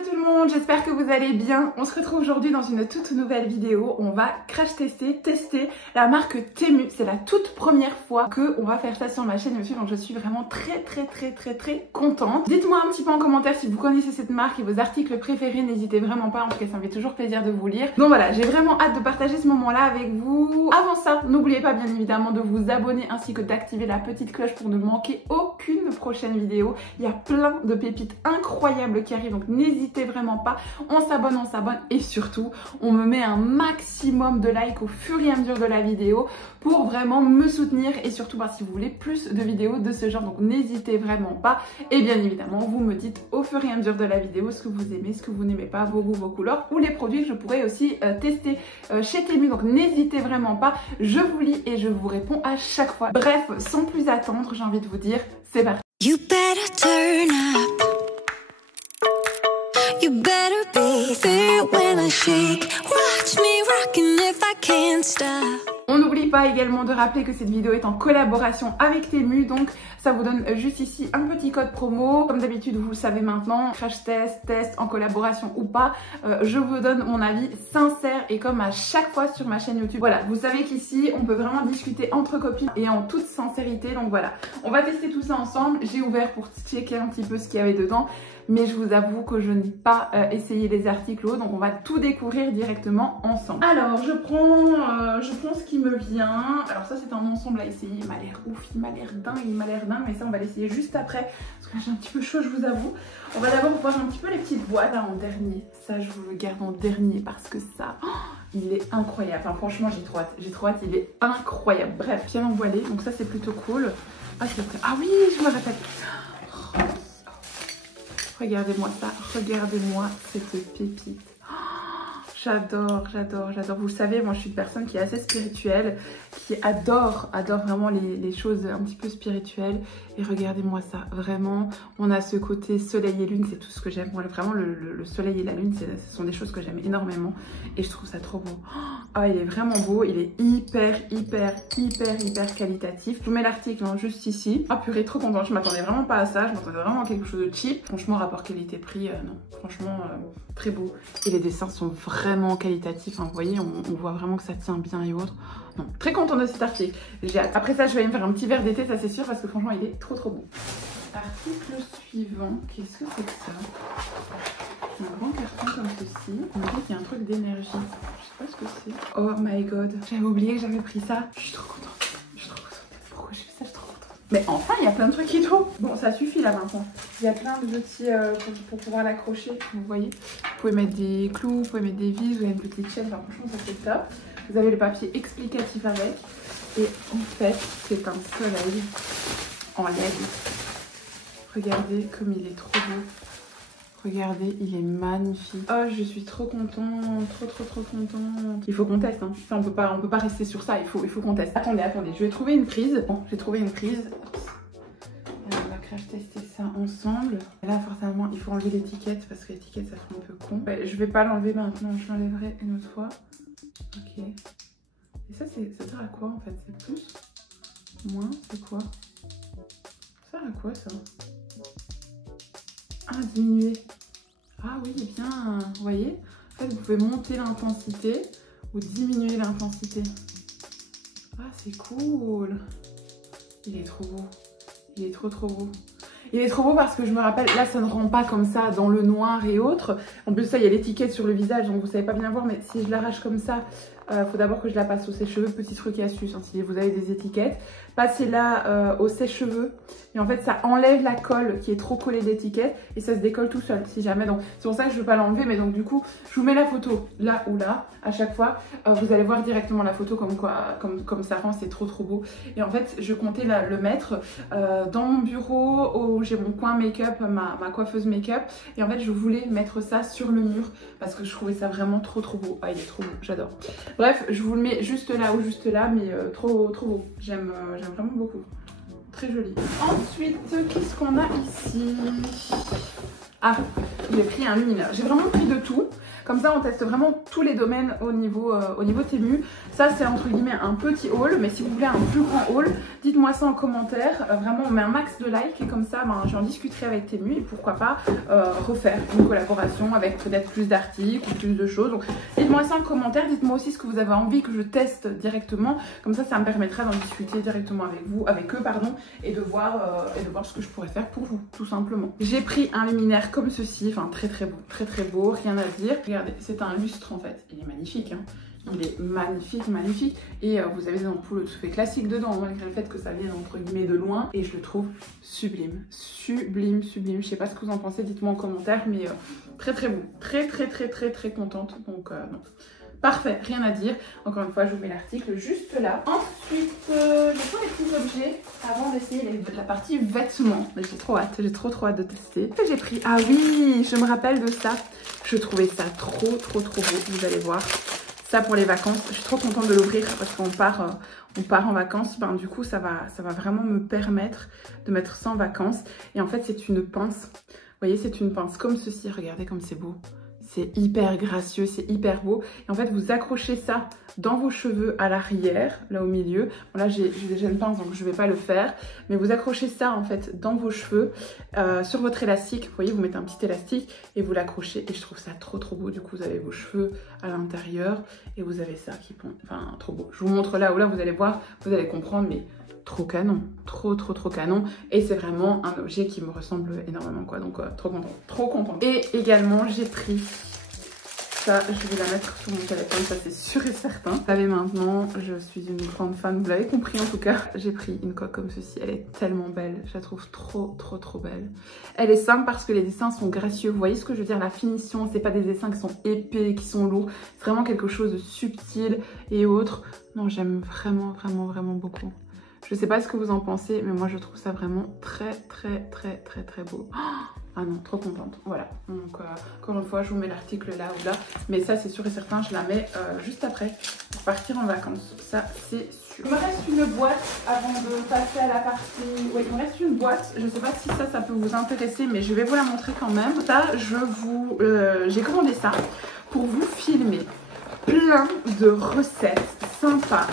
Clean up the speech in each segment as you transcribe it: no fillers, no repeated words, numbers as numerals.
Salut tout le monde, j'espère que vous allez bien. On se retrouve aujourd'hui dans une toute nouvelle vidéo. On va crash tester la marque Temu. C'est la toute première fois qu'on va faire ça sur ma chaîne YouTube, donc je suis vraiment très contente. Dites-moi un petit peu en commentaire si vous connaissez cette marque et vos articles préférés, n'hésitez vraiment pas, en tout cas ça me fait toujours plaisir de vous lire. Donc voilà, j'ai vraiment hâte de partager ce moment-là avec vous. Avant ça, n'oubliez pas bien évidemment de vous abonner ainsi que d'activer la petite cloche pour ne manquer aucune prochaine vidéo. Il y a plein de pépites incroyables qui arrivent, donc n'hésitez vraiment pas. On s'abonne et surtout on me met un maximum de likes au fur et à mesure de la vidéo pour vraiment me soutenir et surtout si vous voulez plus de vidéos de ce genre, donc n'hésitez vraiment pas. Et bien évidemment vous me dites au fur et à mesure de la vidéo ce que vous aimez, ce que vous n'aimez pas, vos goûts, vos couleurs ou les produits que je pourrais aussi tester chez Temu, donc n'hésitez vraiment pas, je vous lis et je vous réponds à chaque fois. Bref, sans plus attendre, j'ai envie de vous dire, c'est parti. You better turn up. You better be there when I shake. Watch me rockin' if I can't stop. On n'oublie pas également de rappeler que cette vidéo est en collaboration avec Temu, donc ça vous donne juste ici un petit code promo. Comme d'habitude, vous le savez maintenant, crash test en collaboration ou pas, je vous donne mon avis sincère et comme à chaque fois sur ma chaîne YouTube. Voilà, vous savez qu'ici, on peut vraiment discuter entre copines et en toute sincérité. Donc voilà, on va tester tout ça ensemble. J'ai ouvert pour checker un petit peu ce qu'il y avait dedans, mais je vous avoue que je n'ai pas essayé les articles, donc on va tout découvrir directement ensemble. Alors, je prends ce qui me vient. Alors ça, c'est un ensemble à essayer. Il m'a l'air ouf, il m'a l'air dingue, mais ça, on va l'essayer juste après, parce que j'ai un petit peu chaud, je vous avoue. On va d'abord voir un petit peu les petites boîtes. Là, en dernier, ça, je vous le garde en dernier, parce que ça, il est incroyable. Enfin, franchement, j'ai trop hâte, il est incroyable. Bref, bien emboîlé, donc ça, c'est plutôt cool. Ah oui, je me rappelle. Regardez-moi ça, regardez-moi cette pépite. J'adore. Vous le savez, moi je suis une personne qui est assez spirituelle, qui adore vraiment les choses un petit peu spirituelles. Et regardez-moi ça, vraiment, on a ce côté soleil et lune, c'est tout ce que j'aime. Moi, vraiment, le soleil et la lune, ce sont des choses que j'aime énormément. Et je trouve ça trop beau. Ah, il est vraiment beau, il est hyper qualitatif. Je vous mets l'article juste ici. Ah purée, trop contente, je m'attendais vraiment pas à ça, je m'attendais vraiment à quelque chose de cheap. Franchement, rapport qualité-prix, non, franchement, très beau. Et les dessins sont vraiment qualitatifs, hein. Vous voyez, on voit vraiment que ça tient bien et autres. Non, très contente de cet article, j'ai hâte. Après ça, je vais me faire un petit verre d'été, ça c'est sûr, parce que franchement, il est trop beau. Article suivant, qu'est-ce que c'est que ça? Un grand carton comme ceci. On me dit qu'il y a un truc d'énergie. Je sais pas ce que c'est. Oh my god, j'avais oublié que j'avais pris ça. Je suis trop contente. Pourquoi j'ai fait ça? Je suis trop contente. Mais enfin, il y a plein de trucs qui tombent. Bon, ça suffit là maintenant. Il y a plein de petits pour pouvoir l'accrocher. Vous voyez, vous pouvez mettre des clous, vous pouvez mettre des vis, vous avez une petite chaîne. Enfin, franchement, ça c'est top. Vous avez le papier explicatif avec. Et en fait, c'est un soleil en LED. Regardez comme il est trop beau. Regardez, il est magnifique. Oh, je suis trop contente, trop contente. Il faut qu'on teste, hein. Enfin, on peut pas rester sur ça, il faut qu'on teste. Attendez, je vais trouver une prise. Bon, j'ai trouvé une prise. Alors, on va crash tester ça ensemble. Là, forcément, il faut enlever l'étiquette parce que l'étiquette, ça fait un peu con. Ouais, je vais pas l'enlever maintenant, je l'enlèverai une autre fois. Ok. Et ça sert à quoi en fait? C'est plus? Moins? C'est quoi? Ça sert à quoi ça? Ah, diminuer. Ah oui, bien. Vous voyez? En fait, vous pouvez monter l'intensité ou diminuer l'intensité. Ah, c'est cool. Il est trop beau. Il est trop beau. Il est trop beau parce que je me rappelle, là ça ne rend pas comme ça dans le noir et autres. En plus ça, il y a l'étiquette sur le visage, donc vous savez pas bien voir, mais si je l'arrache comme ça, faut d'abord que je la passe au sèche-cheveux. Petit truc et astuce, hein, si vous avez des étiquettes. Passez-la au sèche-cheveux. Et en fait, ça enlève la colle qui est trop collée d'étiquette et ça se décolle tout seul, si jamais. Donc c'est pour ça que je ne veux pas l'enlever, mais donc du coup, je vous mets la photo là ou là, à chaque fois. Vous allez voir directement la photo comme ça rend, c'est trop beau. Et en fait, je comptais le mettre dans mon bureau où j'ai mon coin make-up, ma coiffeuse make-up. Et en fait, je voulais mettre ça sur le mur parce que je trouvais ça vraiment trop beau. Ah, il est trop beau, j'adore. Bref, je vous le mets juste là ou juste là, mais trop beau. J'aime vraiment beaucoup. Très joli. Ensuite, qu'est-ce qu'on a ici? Ah, j'ai pris un luminaire. J'ai vraiment pris de tout. Comme ça, on teste vraiment tous les domaines au niveau Temu. Ça, c'est entre guillemets un petit haul. Mais si vous voulez un plus grand haul, dites-moi ça en commentaire. Vraiment, on met un max de likes et comme ça, ben, j'en discuterai avec Temu. Et pourquoi pas refaire une collaboration avec peut-être plus d'articles ou plus de choses. Donc, dites-moi ça en commentaire. Dites-moi aussi ce que vous avez envie que je teste directement. Comme ça me permettra d'en discuter directement avec eux, pardon, et de voir ce que je pourrais faire pour vous, tout simplement. J'ai pris un luminaire comme ceci. Enfin, très beau, rien à dire. Regardez, c'est un lustre en fait, il est magnifique, hein. Il est magnifique. Et vous avez des ampoules tout fait classiques dedans, malgré le fait que ça vienne entre guillemets de loin. Et je le trouve sublime. Je sais pas ce que vous en pensez, dites-moi en commentaire, mais très beau. Très contente. Donc non. Parfait, rien à dire. Encore une fois, je vous mets l'article juste là. Ensuite, je prends les petits objets avant d'essayer la partie vêtements. J'ai trop hâte de tester. J'ai pris, ah oui, je me rappelle de ça. Je trouvais ça trop beau, vous allez voir. Ça pour les vacances, je suis trop contente de l'ouvrir parce qu'on part en vacances. Ben, du coup, ça va vraiment me permettre de mettre ça en vacances. Et en fait, c'est une pince. Vous voyez, c'est une pince comme ceci. Regardez comme c'est beau. C'est hyper gracieux, c'est hyper beau. Et en fait, vous accrochez ça dans vos cheveux à l'arrière, là au milieu. Bon, là, j'ai déjà une pince, donc je ne vais pas le faire. Mais vous accrochez ça, en fait, dans vos cheveux, sur votre élastique. Vous voyez, vous mettez un petit élastique et vous l'accrochez. Et je trouve ça trop beau. Du coup, vous avez vos cheveux à l'intérieur et vous avez ça qui pond. Enfin, trop beau. Je vous montre là où là, vous allez voir, vous allez comprendre, mais trop canon, trop canon, et c'est vraiment un objet qui me ressemble énormément quoi, donc trop contente. Et également j'ai pris ça, je vais la mettre sur mon téléphone, ça c'est sûr et certain. Vous savez maintenant, je suis une grande fan, vous l'avez compris en tout cas. J'ai pris une coque comme ceci, elle est tellement belle, je la trouve trop belle. Elle est simple parce que les dessins sont gracieux, vous voyez ce que je veux dire, la finition, c'est pas des dessins qui sont épais, qui sont lourds, c'est vraiment quelque chose de subtil et autre. Non, j'aime vraiment beaucoup. Je sais pas ce que vous en pensez, mais moi je trouve ça vraiment très beau. Ah non, trop contente. Voilà. Donc encore une fois, je vous mets l'article là ou là. Mais ça, c'est sûr et certain, je la mets juste après pour partir en vacances. Ça, c'est sûr. Il me reste une boîte avant de passer à la partie... Oui, il me reste une boîte. Je sais pas si ça peut vous intéresser, mais je vais vous la montrer quand même. Ça, j'ai commandé ça pour vous filmer plein de recettes sympas,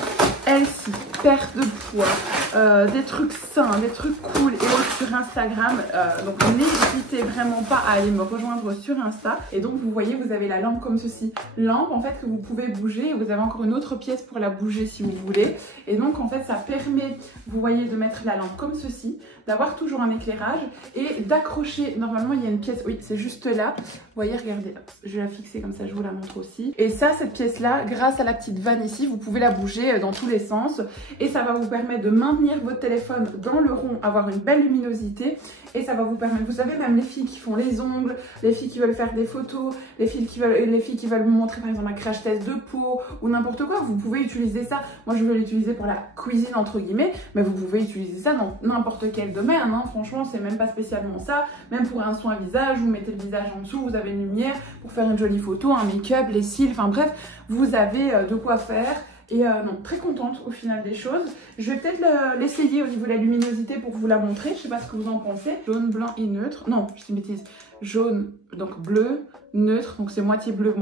healthy, perte de poids, des trucs sains, des trucs cool et autres sur Instagram. Donc n'hésitez vraiment pas à aller me rejoindre sur Insta. Et donc vous voyez, vous avez la lampe comme ceci. Lampe en fait que vous pouvez bouger. Vous avez encore une autre pièce pour la bouger si vous voulez. Et donc en fait ça permet, vous voyez, de mettre la lampe comme ceci, d'avoir toujours un éclairage et d'accrocher. Normalement il y a une pièce, oui c'est juste là. Vous voyez, regardez, hop, je vais la fixer comme ça, je vous la montre aussi. Et ça, cette pièce là, grâce à la petite vanne ici, vous pouvez la bouger dans tous les sens et ça va vous permettre de maintenir votre téléphone dans le rond, avoir une belle luminosité et ça va vous permettre, vous savez, même les filles qui font les ongles, les filles qui veulent faire des photos, les filles qui veulent vous montrer par exemple un crash test de peau ou n'importe quoi, vous pouvez utiliser ça. Moi je veux l'utiliser pour la cuisine entre guillemets, mais vous pouvez utiliser ça dans n'importe quel domaine, hein. Franchement c'est même pas spécialement ça, même pour un soin visage, vous mettez le visage en dessous, vous avez une lumière pour faire une jolie photo, un make-up, les cils, enfin bref, vous avez de quoi faire. Et non, très contente au final des choses. Je vais peut-être l'essayer au niveau de la luminosité pour vous la montrer. Je sais pas ce que vous en pensez. Jaune, blanc et neutre. Non, je dis une bêtise. Jaune, donc bleu, neutre. Donc c'est moitié bleu,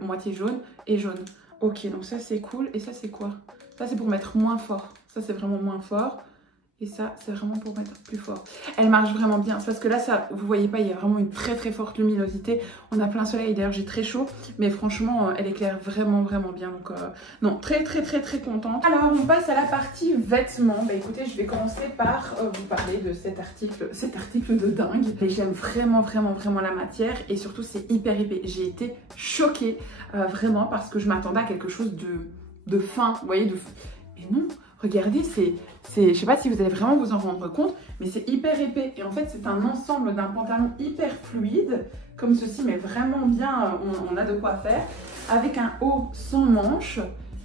moitié jaune et jaune. Ok, donc ça c'est cool. Et ça c'est quoi? Ça c'est pour mettre moins fort. Ça c'est vraiment moins fort. Et ça, c'est vraiment pour mettre plus fort. Elle marche vraiment bien. Parce que là, ça, vous voyez pas, il y a vraiment une très forte luminosité. On a plein soleil. D'ailleurs, j'ai très chaud. Mais franchement, elle éclaire vraiment bien. Donc, non, très contente. Alors, on passe à la partie vêtements. Bah écoutez, je vais commencer par vous parler de cet article de dingue. Et j'aime vraiment la matière. Et surtout, c'est hyper épais. J'ai été choquée, vraiment, parce que je m'attendais à quelque chose de fin. Vous voyez, mais non. Regardez, je sais pas si vous allez vraiment vous en rendre compte, mais c'est hyper épais. Et en fait, c'est un ensemble d'un pantalon hyper fluide, comme ceci, mais vraiment bien, on a de quoi faire. Avec un haut sans manches.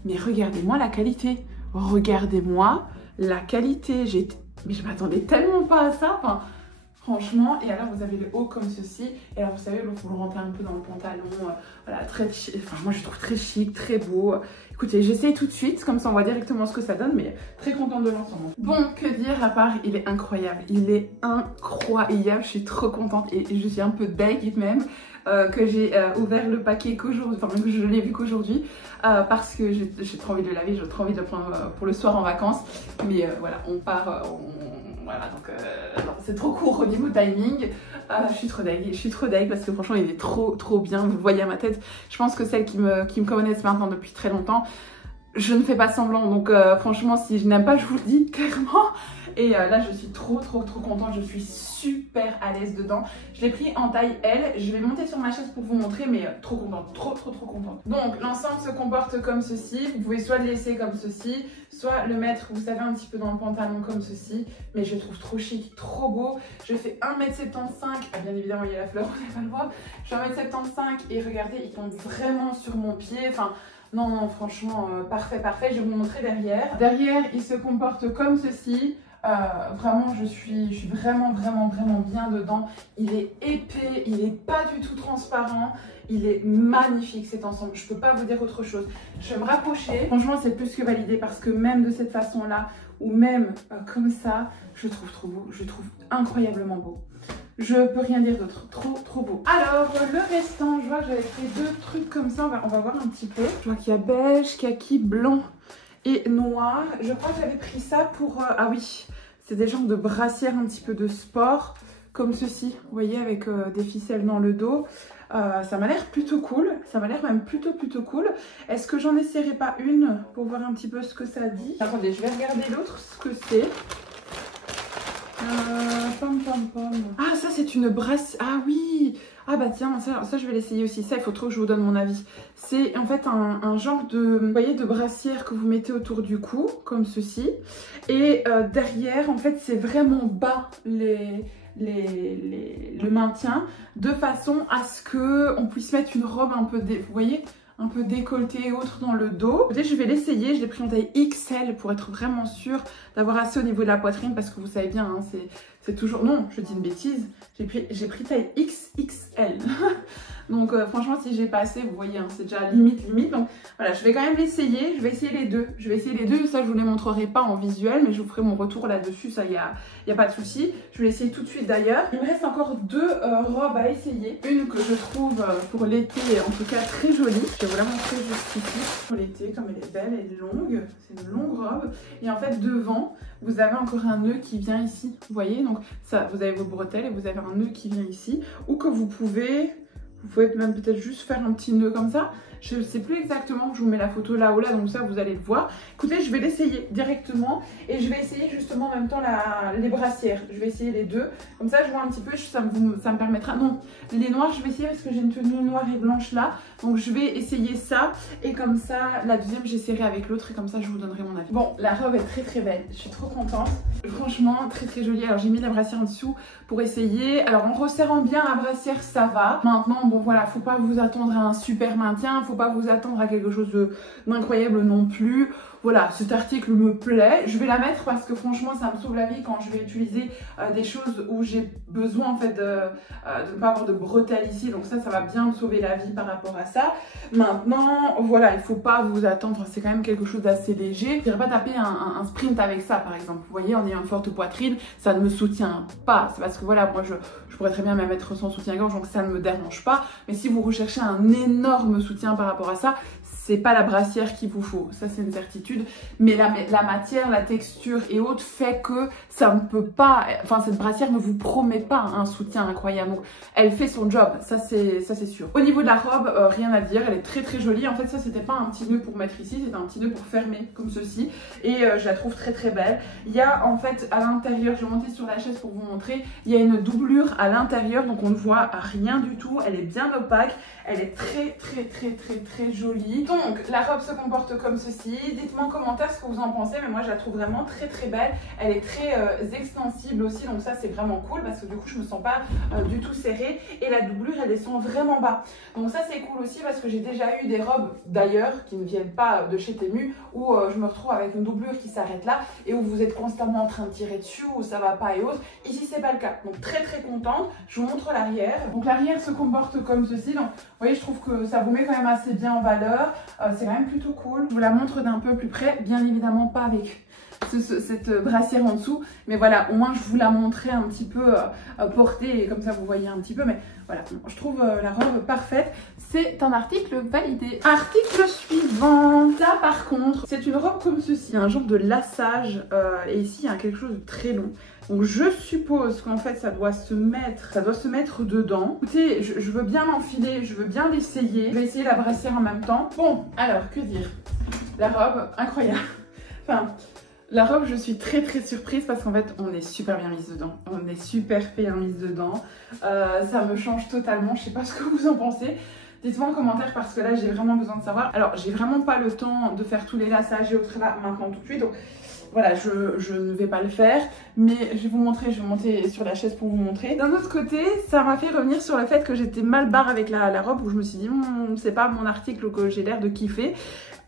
Mais regardez-moi la qualité. Regardez-moi la qualité. Mais je m'attendais tellement pas à ça. Enfin, franchement. Et alors vous avez le haut comme ceci, et alors vous savez, vous le rentrez un peu dans le pantalon, voilà, très chic, enfin moi je trouve très chic, très beau. Écoutez, j'essaye tout de suite, comme ça on voit directement ce que ça donne, mais très contente de l'ensemble. Bon, que dire à part, il est incroyable, je suis trop contente et je suis un peu deg même. Que j'ai ouvert le paquet qu'aujourd'hui, enfin que je l'ai vu qu'aujourd'hui, parce que j'ai trop envie de le laver, j'ai trop envie de le prendre pour le soir en vacances, mais voilà, on part, voilà, donc c'est trop court au niveau timing. Je suis trop deg parce que franchement il est trop bien, vous le voyez à ma tête. Je pense que celles qui me connaissent maintenant depuis très longtemps, je ne fais pas semblant, donc franchement si je n'aime pas je vous le dis clairement. Et là je suis trop contente, je suis super à l'aise dedans. Je l'ai pris en taille L, je vais monter sur ma chaise pour vous montrer, mais trop contente, trop contente. Donc l'ensemble se comporte comme ceci, vous pouvez soit le laisser comme ceci, soit le mettre, vous savez, un petit peu dans le pantalon comme ceci, mais je le trouve trop chic, trop beau. Je fais 1m75, bien évidemment il y a la fleur, vous n'avez pas le droit. Je fais 1m75 et regardez, il tombe vraiment sur mon pied, enfin... Non, franchement, parfait. Je vais vous montrer derrière. Derrière, il se comporte comme ceci. Vraiment, je suis vraiment bien dedans. Il est épais, il n'est pas du tout transparent. Il est magnifique cet ensemble. Je peux pas vous dire autre chose. Je vais me rapprocher. Franchement, c'est plus que validé parce que même de cette façon-là, ou même comme ça, je le trouve trop beau. Je le trouve incroyablement beau. Je peux rien dire d'autre, trop beau. Alors le restant, je vois que j'avais fait 2 trucs comme ça, on va voir un petit peu. Je vois qu'il y a beige, kaki, blanc et noir. Je crois que j'avais pris ça pour, ah oui, c'est des genres de brassières un petit peu de sport, comme ceci, vous voyez, avec des ficelles dans le dos. Ça m'a l'air plutôt cool, ça m'a l'air même plutôt cool. Est-ce que j'en essaierai pas une pour voir un petit peu ce que ça dit? Attendez, je vais regarder l'autre, ce que c'est. Ah, ça c'est une brasse. Ah oui. Ah bah tiens, ça je vais l'essayer aussi. Ça, il faut trop que je vous donne mon avis. C'est en fait un genre de, vous voyez, de brassière que vous mettez autour du cou, comme ceci. Et derrière, en fait, c'est vraiment bas le maintien, de façon à ce que on puisse mettre une robe un peu, vous voyez, un peu décolleté et autres dans le dos. Écoutez, je vais l'essayer, je l'ai pris en taille XL pour être vraiment sûre d'avoir assez au niveau de la poitrine, parce que vous savez bien, hein, c'est toujours... Non, je dis une bêtise, j'ai pris taille XXL. Donc franchement, si j'ai pas assez, vous voyez, hein, c'est déjà limite. Donc voilà, je vais quand même l'essayer, je vais essayer les deux. Ça je vous les montrerai pas en visuel, mais je vous ferai mon retour là-dessus, ça y a pas de souci. Je vais l'essayer tout de suite d'ailleurs. Il me reste encore 2 robes à essayer. Une que je trouve pour l'été, en tout cas très jolie. Je vais vous la montrer juste ici. Pour l'été, comme elle est belle, elle est longue, c'est une longue robe. Et en fait devant, vous avez encore un nœud qui vient ici, vous voyez. Donc ça, vous avez vos bretelles et vous avez un nœud qui vient ici, ou que vous pouvez même peut-être juste faire un petit nœud comme ça. Je ne sais plus exactement, je vous mets la photo là ou là, donc ça vous allez le voir. Écoutez, je vais l'essayer directement et je vais essayer justement en même temps les brassières. Je vais essayer les deux, comme ça je vois un petit peu, ça me permettra... Non, les noirs je vais essayer parce que j'ai une tenue noire et blanche là, donc je vais essayer ça et comme ça la deuxième j'essaierai avec l'autre et comme ça je vous donnerai mon avis. Bon, la robe est très belle, je suis trop contente. Franchement, très jolie. Alors j'ai mis la brassière en dessous pour essayer. Alors en resserrant bien la brassière, ça va. Maintenant, bon voilà, faut pas vous attendre à un super maintien, faut pas vous attendre à quelque chose d'incroyable non plus. Voilà, cet article me plaît. Je vais la mettre parce que franchement, ça me sauve la vie quand je vais utiliser des choses où j'ai besoin en fait de ne pas avoir de bretelles ici. Donc ça va bien me sauver la vie par rapport à ça. Maintenant, voilà, il faut pas vous attendre. C'est quand même quelque chose d'assez léger. Je ne dirais pas taper un sprint avec ça, par exemple. Vous voyez, en ayant une forte poitrine, ça ne me soutient pas. C'est parce que voilà, moi je pourrais très bien me mettre sans soutien-gorge, donc ça ne me dérange pas. Mais si vous recherchez un énorme soutien par rapport à ça, c'est pas la brassière qu'il vous faut, ça c'est une certitude, mais la matière, la texture et autres fait que ça ne peut pas, enfin cette brassière ne vous promet pas un soutien incroyable, donc elle fait son job, ça c'est sûr. Au niveau de la robe, rien à dire, elle est très jolie. En fait ça c'était pas un petit nœud pour mettre ici, c'était un petit nœud pour fermer comme ceci, et je la trouve très belle. Il y a en fait à l'intérieur, je vais monter sur la chaise pour vous montrer, il y a une doublure à l'intérieur, donc on ne voit rien du tout, elle est bien opaque, elle est très jolie. Donc la robe se comporte comme ceci. Dites-moi en commentaire ce que vous en pensez, mais moi je la trouve vraiment très très belle. Elle est très extensible aussi, donc ça c'est vraiment cool parce que du coup je me sens pas du tout serrée et la doublure elle descend vraiment bas. Donc ça c'est cool aussi parce que j'ai déjà eu des robes d'ailleurs qui ne viennent pas de chez Temu où je me retrouve avec une doublure qui s'arrête là et où vous êtes constamment en train de tirer dessus, où ça va pas et autres. Ici c'est pas le cas, donc très très contente. Je vous montre l'arrière. Donc l'arrière se comporte comme ceci, donc vous voyez je trouve que ça vous met quand même assez bien en valeur. C'est quand même plutôt cool. Je vous la montre d'un peu plus près, bien évidemment pas avec cette brassière en dessous, mais voilà, au moins je vous la montrais un petit peu portée et comme ça vous voyez un petit peu, mais voilà, je trouve la robe parfaite. C'est un article validé. Article suivant. Là par contre, c'est une robe comme ceci, un genre de lassage et ici il y a quelque chose de très long. Donc je suppose qu'en fait ça doit se mettre dedans. Écoutez, je veux bien l'enfiler, je veux bien l'essayer. Je vais essayer la brassière en même temps. Bon, alors que dire? La robe, incroyable. Enfin, la robe, je suis très très surprise parce qu'en fait on est super bien mise dedans. On est super bien mise dedans. Ça me change totalement, je sais pas ce que vous en pensez. Dites-moi en commentaire parce que là j'ai vraiment besoin de savoir. Alors j'ai vraiment pas le temps de faire tous les lassages et autres là maintenant tout de suite. Donc voilà, je ne vais pas le faire, mais je vais vous montrer, je vais monter sur la chaise pour vous montrer. D'un autre côté, ça m'a fait revenir sur le fait que j'étais mal barre avec la robe où je me suis dit, c'est pas mon article que j'ai l'air de kiffer.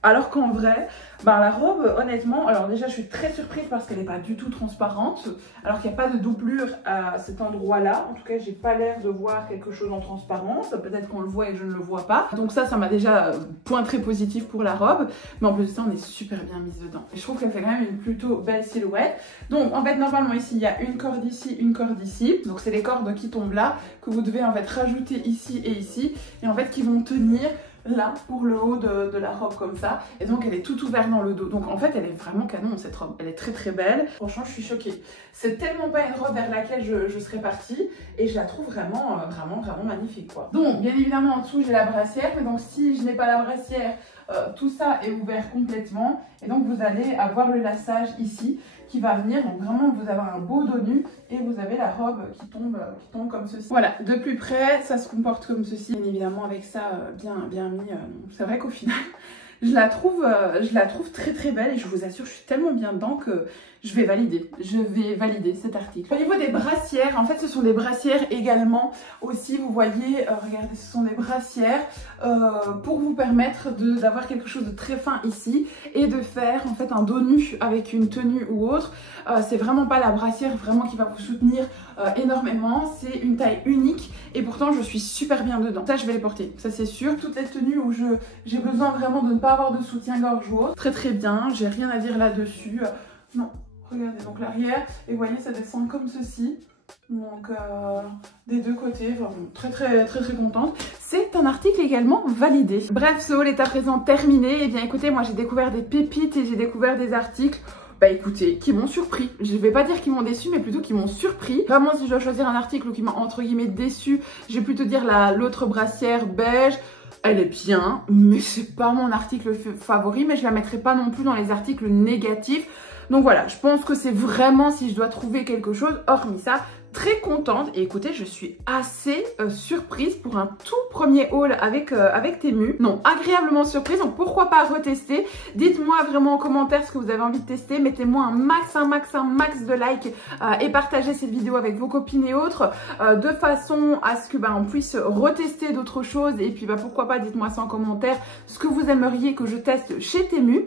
Alors qu'en vrai, la robe, honnêtement, alors déjà je suis très surprise parce qu'elle n'est pas du tout transparente, alors qu'il n'y a pas de doublure à cet endroit-là. En tout cas, j'ai pas l'air de voir quelque chose en transparence. Peut-être qu'on le voit et je ne le vois pas. Donc ça m'a déjà point très positif pour la robe. Mais en plus de ça, on est super bien mise dedans. Et je trouve qu'elle fait quand même une plutôt belle silhouette. Donc en fait, normalement ici, il y a une corde ici, une corde ici. Donc c'est les cordes qui tombent là, que vous devez en fait rajouter ici et ici. Et en fait, qui vont tenir là pour le haut de la robe comme ça, et donc elle est toute ouverte dans le dos, donc en fait elle est vraiment canon cette robe, elle est très très belle. Franchement je suis choquée, c'est tellement pas une robe vers laquelle je serais partie et je la trouve vraiment magnifique quoi. Donc bien évidemment en dessous j'ai la brassière, mais donc si je n'ai pas la brassière, tout ça est ouvert complètement et donc vous allez avoir le lassage ici qui va venir, donc vraiment vous avez un beau dos nu et vous avez la robe qui tombe comme ceci. Voilà, de plus près ça se comporte comme ceci, bien évidemment avec ça bien mis. C'est vrai qu'au final je la trouve très très belle et je vous assure je suis tellement bien dedans que je vais valider cet article. Au niveau des brassières, en fait ce sont des brassières également aussi, vous voyez, regardez, ce sont des brassières pour vous permettre d'avoir quelque chose de très fin ici et de faire en fait un dos nu avec une tenue ou autre. C'est vraiment pas la brassière vraiment qui va vous soutenir énormément, c'est une taille unique et pourtant je suis super bien dedans. Ça je vais les porter, ça c'est sûr. Toutes les tenues où j'ai besoin vraiment de ne pas avoir de soutien-gorge ou autre, très très bien, j'ai rien à dire là-dessus. Non. Regardez donc l'arrière et vous voyez ça descend comme ceci, donc des deux côtés, vraiment très contente. C'est un article également validé. Bref, ce haul est à présent terminé. Et bien écoutez, moi j'ai découvert des pépites et j'ai découvert des articles écoutez, qui m'ont surpris. Je vais pas dire qu'ils m'ont déçu, mais plutôt qu'ils m'ont surpris. Vraiment, si je dois choisir un article qui m'a entre guillemets déçu, je vais plutôt dire l'autre brassière beige. Elle est bien, mais c'est pas mon article favori, mais je la mettrai pas non plus dans les articles négatifs. Donc voilà, je pense que c'est vraiment, si je dois trouver quelque chose, hormis ça, très contente. Et écoutez, je suis assez surprise pour un tout premier haul avec Temu. Non, agréablement surprise, donc pourquoi pas retester. Dites-moi vraiment en commentaire ce que vous avez envie de tester. Mettez-moi un max de likes et partagez cette vidéo avec vos copines et autres de façon à ce que on puisse retester d'autres choses. Et puis pourquoi pas, dites-moi ça en commentaire, ce que vous aimeriez que je teste chez Temu.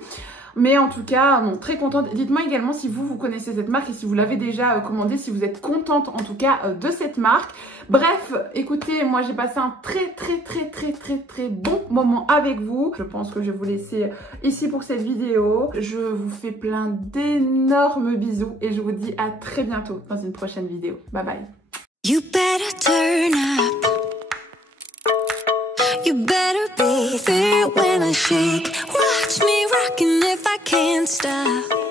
Mais en tout cas, non, très contente. Dites-moi également si vous connaissez cette marque et si vous l'avez déjà commandée, si vous êtes contente en tout cas de cette marque. Bref, écoutez, moi j'ai passé un très bon moment avec vous. Je pense que je vais vous laisser ici pour cette vidéo. Je vous fais plein d'énormes bisous et je vous dis à très bientôt dans une prochaine vidéo. Bye bye. You better turn up. You better be there when I shake. Watch me rockin' if I can't stop.